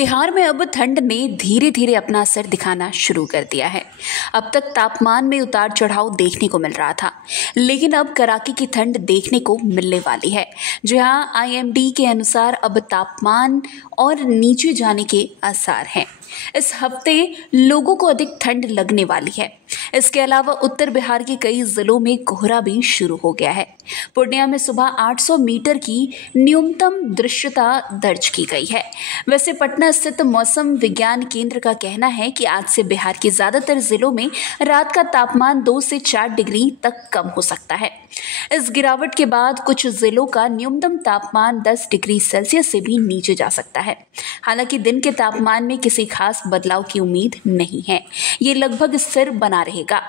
बिहार में अब ठंड ने धीरे धीरे अपना असर दिखाना शुरू कर दिया है। अब तक तापमान में उतार चढ़ाव देखने को मिल रहा था, लेकिन अब कड़ाके की ठंड देखने को मिलने वाली है। जहां आईएमडी के अनुसार अब तापमान और नीचे जाने के आसार हैं। इस हफ्ते लोगों को अधिक ठंड लगने वाली है। इसके अलावा उत्तर बिहार के कई जिलों में कोहरा भी शुरू हो गया है। पूर्णिया में सुबह 800 मीटर की न्यूनतम दृश्यता दर्ज की गई है। वैसे पटना स्थित मौसम विज्ञान केंद्र का कहना है कि आज से बिहार के ज्यादातर जिलों में रात का तापमान 2 से 4 डिग्री तक कम हो सकता है। इस गिरावट के बाद कुछ जिलों का न्यूनतम तापमान 10 डिग्री सेल्सियस से भी नीचे जा सकता है। हालांकि दिन के तापमान में किसी खास बदलाव की उम्मीद नहीं है। ये लगभग स्थिर बना रहेगा।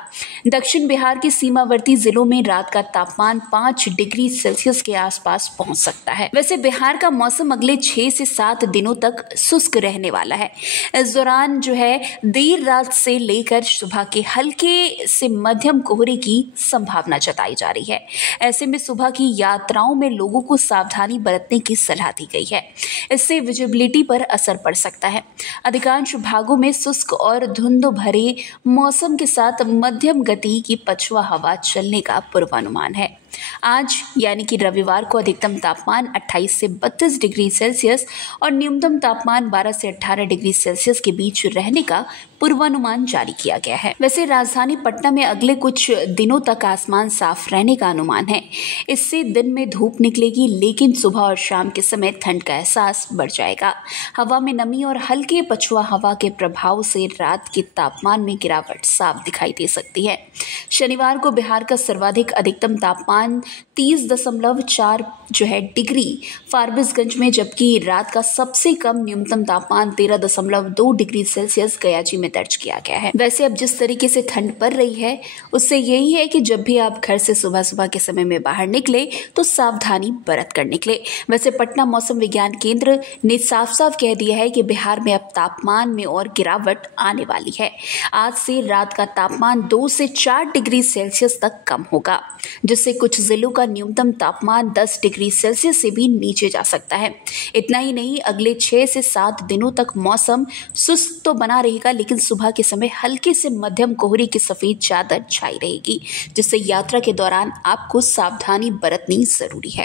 दक्षिण बिहार के सीमावर्ती जिलों में रात का तापमान 5 डिग्री सेल्सियस के आसपास पहुंच सकता है। वैसे बिहार का मौसम अगले 6 से 7 दिनों तक शुष्क रहने वाला है। इस दौरान देर रात से लेकर सुबह के हल्के से मध्यम कोहरे की संभावना जताई जा रही है। ऐसे में सुबह की यात्राओं में लोगों को सावधानी बरतने की सलाह दी गई है। इससे विजिबिलिटी पर असर पड़ सकता है। अधिकांश भागों में शुष्क और धुंध भरे मौसम के साथ मध्यम गति की पछुआ हवा चलने का पूर्वानुमान है। आज यानी कि रविवार को अधिकतम तापमान 28 से 32 डिग्री सेल्सियस और न्यूनतम तापमान 12 से 18 डिग्री सेल्सियस के बीच रहने का पूर्वानुमान जारी किया गया है। वैसे राजधानी पटना में अगले कुछ दिनों तक आसमान साफ रहने का अनुमान है। इससे दिन में धूप निकलेगी, लेकिन सुबह और शाम के समय ठंड का एहसास बढ़ जाएगा। हवा में नमी और हल्के पछुआ हवा के प्रभाव से रात के तापमान में गिरावट साफ दिखाई दे सकती है। शनिवार को बिहार का सर्वाधिक अधिकतम तापमान 30.4 डिग्री फारबिसगंज में, जबकि रात का सबसे कम न्यूनतम तापमान 13.2 डिग्री सेल्सियस गयाची में दर्ज किया गया है। वैसे अब जिस तरीके से ठंड पड़ रही है उससे यही है कि जब भी आप घर से सुबह सुबह के समय में बाहर निकले तो सावधानी बरत कर निकले। वैसे पटना मौसम विज्ञान केंद्र ने साफ साफ कह दिया है कि बिहार में अब तापमान में और गिरावट आने वाली है। आज से रात का तापमान 2 से 4 डिग्री सेल्सियस तक कम होगा, जिससे कुछ जिलों का न्यूनतम तापमान 10 डिग्री सेल्सियस से भी नीचे जा सकता है। इतना ही नहीं, अगले 6 से 7 दिनों तक मौसम सुस्त तो बना रहेगा, लेकिन सुबह के समय हल्के से मध्यम कोहरे की सफेद चादर छाई रहेगी, जिससे यात्रा के दौरान आपको सावधानी बरतनी जरूरी है।